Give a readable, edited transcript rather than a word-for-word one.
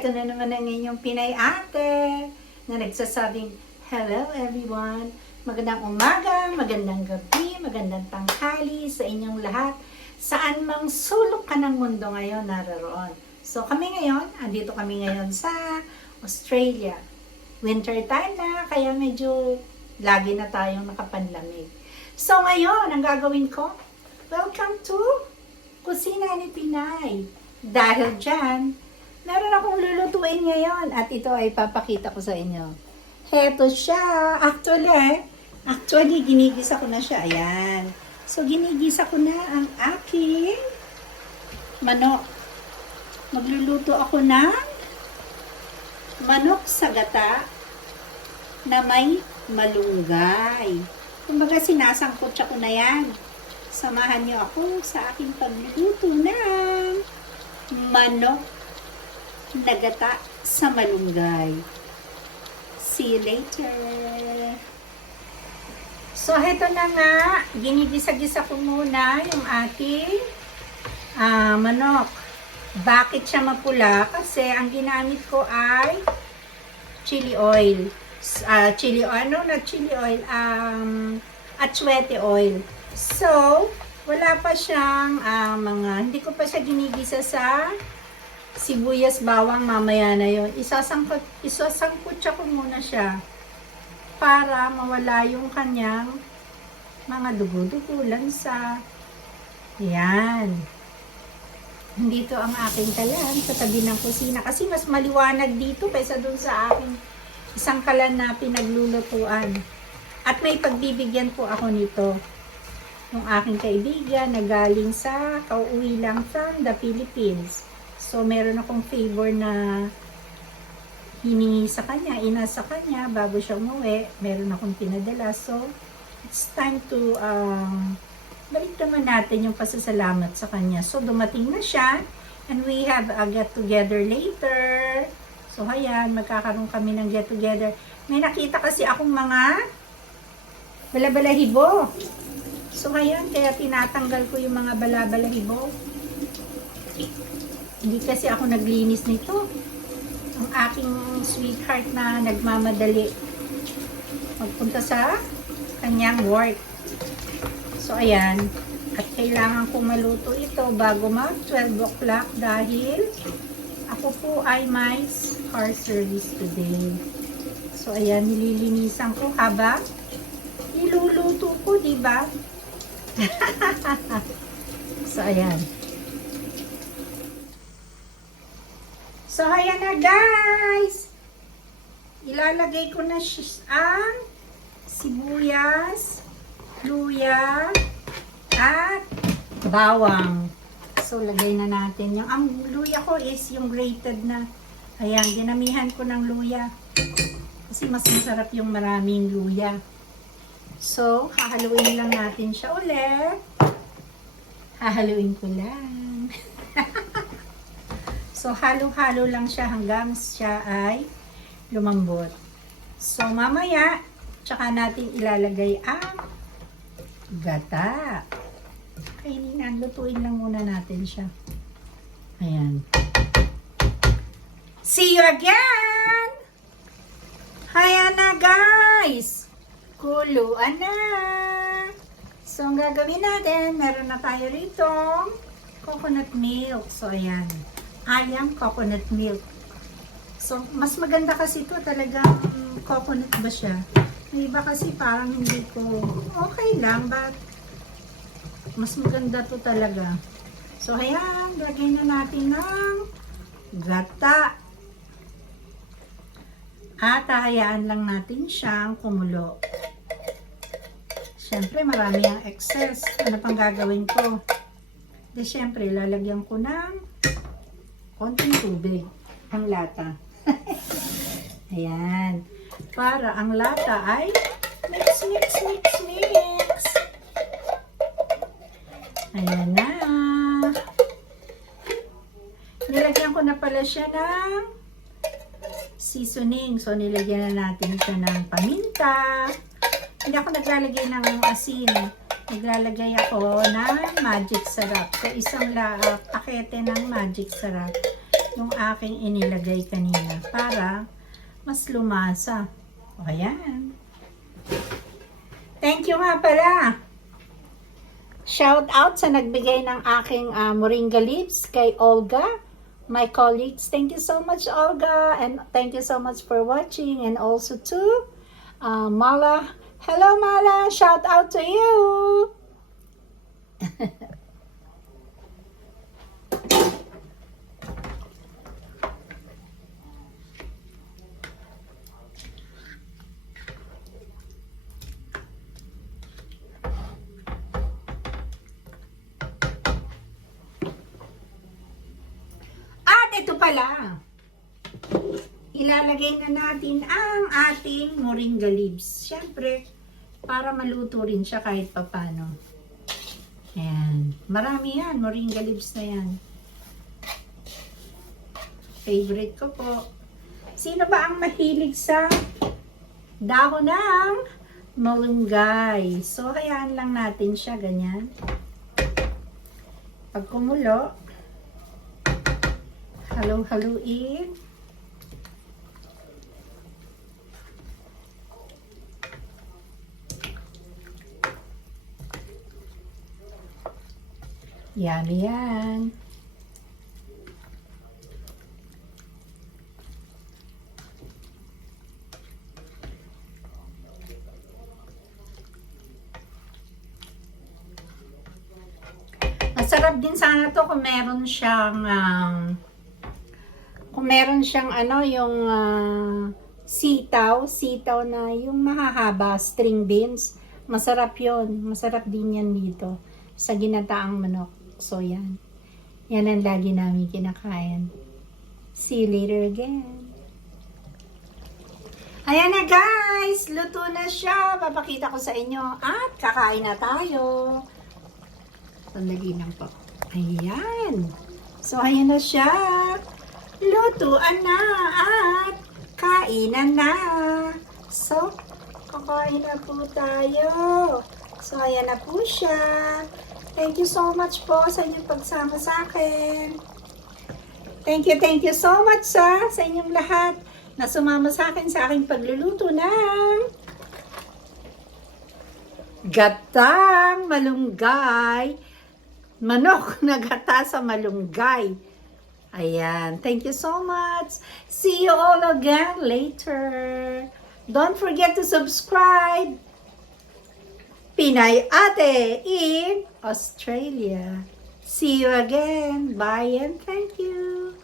Heto na naman ang inyong Pinay ate na nagsasabing, hello everyone! Magandang umaga, magandang gabi, magandang tanghali sa inyong lahat. Saan mang sulok ka ng mundo ngayon naroon. So kami ngayon, andito kami ngayon sa Australia. Winter time na, kaya medyo lagi na tayong nakapanlamig. So ngayon, ang gagawin ko, welcome to Kusina ni Pinay. Dahil dyan, meron akong lulutuin ngayon at ito ay papakita ko sa inyo. Heto siya. Actually, ginigisa ko na siya. Ayan. So, ginigisa ko na ang aking manok. Magluluto ako ng manok sa gata na may malunggay. Kumbaga, sinasangkot ko na yan. Samahan niyo ako sa aking pagluluto ng manok na gata sa malunggay. See you later. So, heto na nga. Ginigisa-gisa ko muna yung ating manok. Bakit siya mapula? Kasi ang ginamit ko ay chili oil. Atsuete oil. So, wala pa siyang hindi ko pa siya ginigisa sa sibuyas, bawang, mamaya na yon. Isasangkot ko muna siya para mawala yung kanyang mga dugo-dugo, lansa. Yan. Dito ang aking kalan sa tabi ng kusina kasi mas maliwanag dito kaysa dun sa aking isang kalan na pinaglulutuan. At may pagbibigyan po ako nito ng aking kaibigan na galing sa kauwi lang from the Philippines. So, meron akong favor na hiningi sa kanya, inasa kanya bago siya umuwi. Meron akong pinadala. So, it's time to balik naman natin yung pasasalamat sa kanya. So, dumating na siya and we have a get together later. So, ayan, magkakaroon kami ng get together. May nakita kasi akong mga balabalahibo. So, ayan, kaya tinatanggal ko yung mga balabalahibo. Hindi kasi ako naglinis nito. Ang aking sweetheart na nagmamadali magpunta sa kanyang work. So, ayan. At kailangan kong maluto ito bago mag 12 o'clock dahil ako po ay may car service today. So, ayan. Nililinisan ko habang niluluto ko, diba? So, ayan. So, ayan na guys. Ilalagay ko na ang sibuyas, luya, at bawang. So, lagay na natin yung, ang luya ko is yung grated na. Ayan, dinamihan ko ng luya. Kasi mas masarap yung maraming luya. So, hahaluin lang natin siya ulit. Hahaluin ko lang. So, halo-halo lang siya hanggang siya ay lumambot. So, mamaya, tsaka natin ilalagay ang gata. Kainin, lutuin lang muna natin siya. Ayan. See you again! Ayan na, guys! Kuluan na! So, ang gagawin natin, meron na tayo rito coconut milk. So, ayan. Ayam coconut milk. So, mas maganda kasi ito talagang coconut ba siya? May iba kasi parang hindi ko okay lang, but mas maganda to talaga. So, ayan, lagay na natin ng gata. At hayaan lang natin siyang kumulo. Siyempre, marami ang excess. Ano pang gagawin ko? De, siyempre, lalagyan ko ng konting tubig ang lata. Ayan. Para ang lata ay mix. Ayan na. Nilagyan ko na pala siya ng seasoning. So, nilagyan na natin siya ng paminta. Hindi ako naglalagay ng asin. Naglalagay ako ng magic sarap. So, isang pakete ng magic sarap. yung aking inilagay kanina para mas lumasa. O, ayan. Thank you nga pala. Shout out sa nagbigay ng aking moringa leaves kay Olga, my colleagues. Thank you so much, Olga, and thank you so much for watching, and also to Mala. Hello, Mala. Shout out to you. Ito pala, ilalagay na natin ang ating moringa leaves. Siyempre, para maluto rin siya kahit papano. Ayan. Marami yan, moringa leaves na yan. Favorite ko po. Sino ba ang mahilig sa dahon ng malunggay? So, hayaan lang natin siya ganyan. Pag kumulo, halo-haloin. Yummy yan. Masarap din sana to kung meron siyang ano, yung sitaw na yung mahahaba, string beans. Masarap yon. Masarap din yan dito sa ginataang manok. So, yan. Yan ang lagi namin kinakain. See you later again. Ayan na guys! Luto na siya. Papakita ko sa inyo. At kakain na tayo. Sandali lang po. Ayan. So, ayan na siya. Lutuan na at kainan na. So, kakain na po tayo. So, ayan na po siya. Thank you so much po sa inyong pagsama sa akin. Thank you so much sa inyong lahat na sumama sa akin sa aking pagluluto ng gatang malunggay. Manok na gata sa malunggay. Ayan. Thank you so much. See you all again later. Don't forget to subscribe. Pinay Ate in Australia. See you again. Bye and thank you.